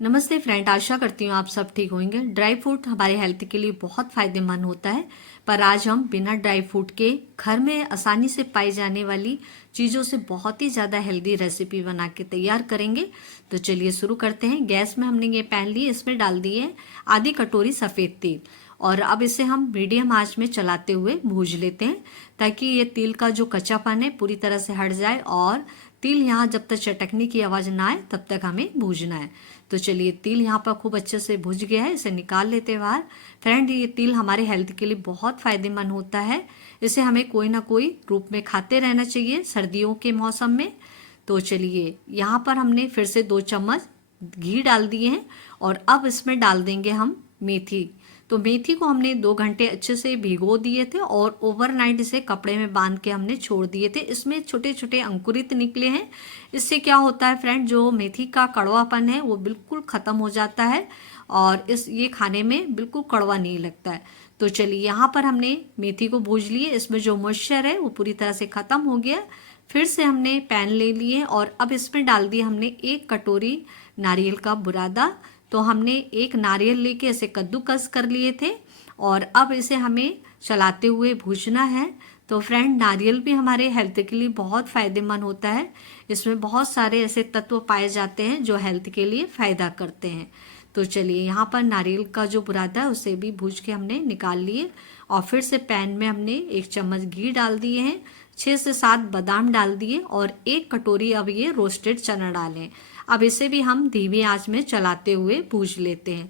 नमस्ते फ्रेंड, आशा करती हूँ आप सब ठीक होंगे। ड्राई फ्रूट हमारे हेल्थ के लिए बहुत फायदेमंद होता है, पर आज हम बिना ड्राई फ्रूट के घर में आसानी से पाई जाने वाली चीज़ों से बहुत ही ज़्यादा हेल्दी रेसिपी बना के तैयार करेंगे। तो चलिए शुरू करते हैं। गैस में हमने ये पैन लिए, इसमें डाल दिए आधी कटोरी सफ़ेद तिल और अब इसे हम मीडियम आंच में चलाते हुए भूज लेते हैं ताकि ये तिल का जो कच्चापन है पूरी तरह से हट जाए और तिल यहाँ जब तक चटकने की आवाज़ ना आए तब तक हमें भूजना है। तो चलिए, तिल यहाँ पर खूब अच्छे से भुज गया है, इसे निकाल लेते हैं बाहर। फ्रेंड, ये तिल हमारे हेल्थ के लिए बहुत फायदेमंद होता है। इसे हमें कोई ना कोई रूप में खाते रहना चाहिए सर्दियों के मौसम में। तो चलिए, यहाँ पर हमने फिर से 2 चम्मच घी डाल दिए हैं और अब इसमें डाल देंगे हम मेथी। तो मेथी को हमने 2 घंटे अच्छे से भिगो दिए थे और ओवरनाइट इसे कपड़े में बांध के हमने छोड़ दिए थे। इसमें छोटे छोटे अंकुरित निकले हैं। इससे क्या होता है फ्रेंड, जो मेथी का कड़वापन है वो बिल्कुल ख़त्म हो जाता है और ये खाने में बिल्कुल कड़वा नहीं लगता है। तो चलिए, यहाँ पर हमने मेथी को भूज लिए, इसमें जो मॉइस्चर है वो पूरी तरह से ख़त्म हो गया। फिर से हमने पैन ले लिए और अब इसमें डाल दिया हमने 1 कटोरी नारियल का बुरादा। तो हमने एक नारियल लेके इसे कद्दूकस कर लिए थे और अब इसे हमें चलाते हुए भूजना है। तो फ्रेंड, नारियल भी हमारे हेल्थ के लिए बहुत फ़ायदेमंद होता है। इसमें बहुत सारे ऐसे तत्व पाए जाते हैं जो हेल्थ के लिए फ़ायदा करते हैं। तो चलिए, यहाँ पर नारियल का जो बुरादा है उसे भी भूज के हमने निकाल लिए और फिर से पैन में हमने 1 चम्मच घी डाल दिए हैं, 6 से 7 बादाम डाल दिए और 1 कटोरी अब ये रोस्टेड चना डालें। अब इसे भी हम धीमी आंच में चलाते हुए भूज लेते हैं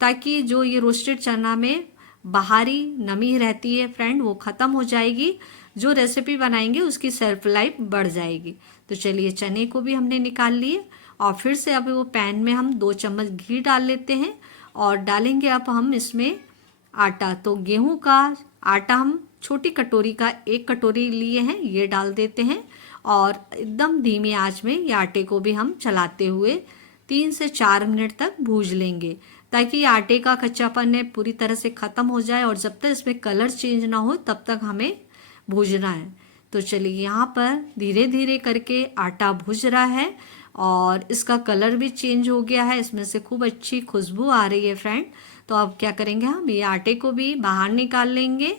ताकि जो ये रोस्टेड चना में बाहरी नमी रहती है फ्रेंड वो ख़त्म हो जाएगी। जो रेसिपी बनाएंगे उसकी सेल्फ लाइफ बढ़ जाएगी। तो चलिए, चने को भी हमने निकाल लिए और फिर से अब वो पैन में हम 2 चम्मच घी डाल लेते हैं और डालेंगे अब हम इसमें आटा। तो गेहूं का आटा हम छोटी कटोरी का 1 कटोरी लिए हैं, ये डाल देते हैं और एकदम धीमी आंच में ये आटे को भी हम चलाते हुए 3 से 4 मिनट तक भूज लेंगे ताकि आटे का कच्चापन है पूरी तरह से ख़त्म हो जाए और जब तक इसमें कलर चेंज ना हो तब तक हमें भूजना है। तो चलिए, यहाँ पर धीरे धीरे करके आटा भुज रहा है और इसका कलर भी चेंज हो गया है, इसमें से खूब अच्छी खुशबू आ रही है फ्रेंड। तो अब क्या करेंगे, हम ये आटे को भी बाहर निकाल लेंगे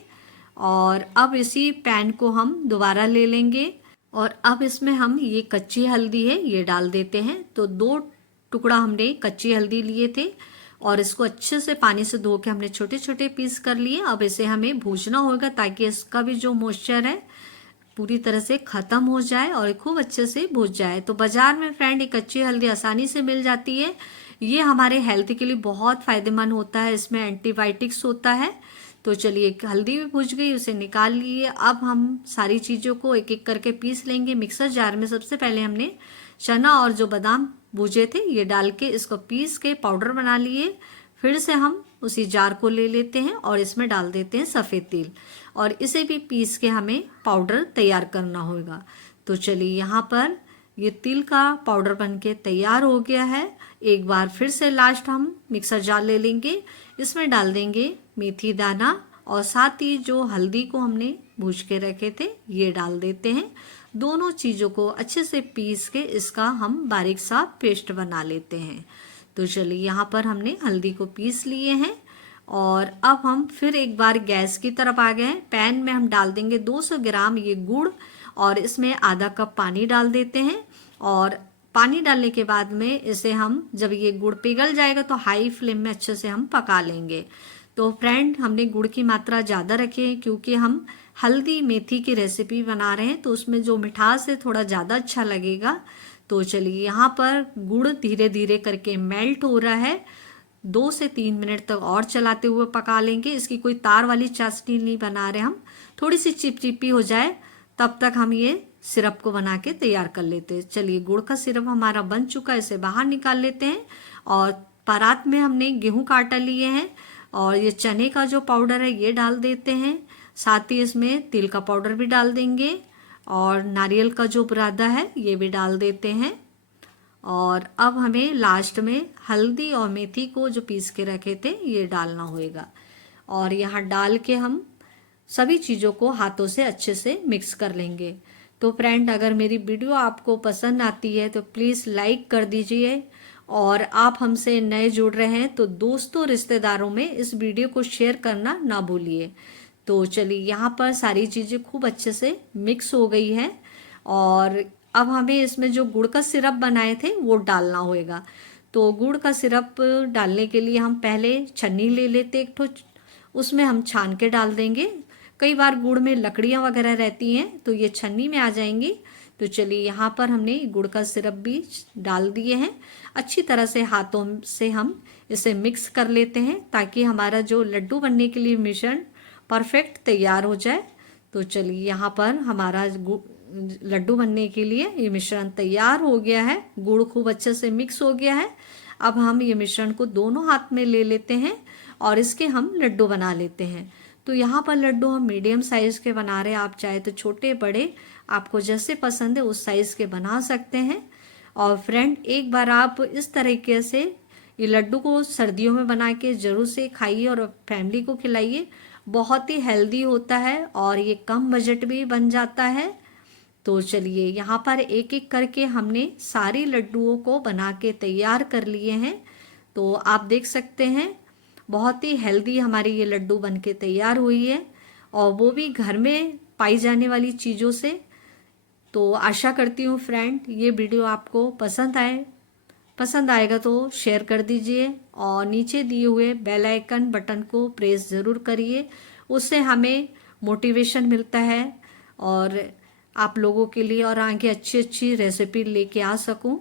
और अब इसी पैन को हम दोबारा ले लेंगे और अब इसमें हम ये कच्ची हल्दी है ये डाल देते हैं। तो 2 टुकड़ा हमने कच्ची हल्दी लिए थे और इसको अच्छे से पानी से धो के हमने छोटे छोटे पीस कर लिए। अब इसे हमें भूजना होगा ताकि इसका भी जो मॉइस्चर है पूरी तरह से ख़त्म हो जाए और खूब अच्छे से भूज जाए। तो बाज़ार में फ्रेंड ये कच्ची हल्दी आसानी से मिल जाती है। ये हमारे हेल्थ के लिए बहुत फ़ायदेमंद होता है, इसमें एंटीबायोटिक्स होता है। तो चलिए, हल्दी भी भुज गई, उसे निकाल लिए। अब हम सारी चीज़ों को एक एक करके पीस लेंगे मिक्सर जार में। सबसे पहले हमने चना और जो बादाम भूजे थे ये डाल के इसको पीस के पाउडर बना लिए। फिर से हम उसी जार को ले लेते हैं और इसमें डाल देते हैं सफ़ेद तिल और इसे भी पीस के हमें पाउडर तैयार करना होगा। तो चलिए, यहाँ पर ये तिल का पाउडर बन के तैयार हो गया है। एक बार फिर से लास्ट हम मिक्सर जार ले लेंगे, इसमें डाल देंगे मेथी दाना और साथ ही जो हल्दी को हमने भूज के रखे थे ये डाल देते हैं। दोनों चीज़ों को अच्छे से पीस के इसका हम बारीक सा पेस्ट बना लेते हैं। तो चलिए, यहाँ पर हमने हल्दी को पीस लिए हैं और अब हम फिर एक बार गैस की तरफ आ गए हैं। पैन में हम डाल देंगे 200 ग्राम ये गुड़ और इसमें आधा कप पानी डाल देते हैं और पानी डालने के बाद में इसे हम जब ये गुड़ पिघल जाएगा तो हाई फ्लेम में अच्छे से हम पका लेंगे। तो फ्रेंड, हमने गुड़ की मात्रा ज़्यादा रखी है क्योंकि हम हल्दी मेथी की रेसिपी बना रहे हैं तो उसमें जो मिठास है थोड़ा ज़्यादा अच्छा लगेगा। तो चलिए, यहाँ पर गुड़ धीरे धीरे करके मेल्ट हो रहा है। 2 से 3 मिनट तक और चलाते हुए पका लेंगे। इसकी कोई तार वाली चाशनी नहीं बना रहे हम, थोड़ी सी चिपचिपी हो जाए तब तक हम ये सिरप को बना के तैयार कर लेते हैं। चलिए, गुड़ का सिरप हमारा बन चुका है, इसे बाहर निकाल लेते हैं और परात में हमने गेहूं का आटा लिए हैं और ये चने का जो पाउडर है ये डाल देते हैं। साथ ही इसमें तिल का पाउडर भी डाल देंगे और नारियल का जो बुरादा है ये भी डाल देते हैं और अब हमें लास्ट में हल्दी और मेथी को जो पीस के रखे थे ये डालना होगा और यहाँ डाल के हम सभी चीज़ों को हाथों से अच्छे से मिक्स कर लेंगे। तो फ्रेंड, अगर मेरी वीडियो आपको पसंद आती है तो प्लीज़ लाइक कर दीजिए और आप हमसे नए जुड़ रहे हैं तो दोस्तों रिश्तेदारों में इस वीडियो को शेयर करना ना भूलिए। तो चलिए यहाँ पर सारी चीज़ें खूब अच्छे से मिक्स हो गई है और अब हमें इसमें जो गुड़ का सिरप बनाए थे वो डालना होएगा। तो गुड़ का सिरप डालने के लिए हम पहले छन्नी ले लेते एक ठो, उसमें हम छान के डाल देंगे। कई बार गुड़ में लकड़ियाँ वगैरह रहती हैं तो ये छन्नी में आ जाएंगी। तो चलिए यहाँ पर हमने गुड़ का सिरप भी डाल दिए हैं। अच्छी तरह से हाथों से हम इसे मिक्स कर लेते हैं ताकि हमारा जो लड्डू बनने के लिए मिश्रण परफेक्ट तैयार हो जाए। तो चलिए यहाँ पर हमारा लड्डू बनने के लिए ये मिश्रण तैयार हो गया है। गुड़ खूब अच्छे से मिक्स हो गया है। अब हम ये मिश्रण को दोनों हाथ में ले लेते हैं और इसके हम लड्डू बना लेते हैं। तो यहाँ पर लड्डू हम मीडियम साइज़ के बना रहे हैं, आप चाहे तो छोटे बड़े आपको जैसे पसंद है उस साइज़ के बना सकते हैं। और फ्रेंड, एक बार आप इस तरीके से ये लड्डू को सर्दियों में बना के ज़रूर से खाइए और फैमिली को खिलाइए। बहुत ही हेल्दी होता है और ये कम बजट भी बन जाता है। तो चलिए यहाँ पर एक एक करके हमने सारी लड्डुओं को बना के तैयार कर लिए हैं। तो आप देख सकते हैं बहुत ही हेल्दी हमारी ये लड्डू बन के तैयार हुई है और वो भी घर में पाई जाने वाली चीज़ों से। तो आशा करती हूँ फ्रेंड ये वीडियो आपको पसंद आएगा तो शेयर कर दीजिए और नीचे दिए हुए बेल आइकन बटन को प्रेस ज़रूर करिए। उससे हमें मोटिवेशन मिलता है और आप लोगों के लिए और आगे अच्छी अच्छी रेसिपी लेके आ सकूं।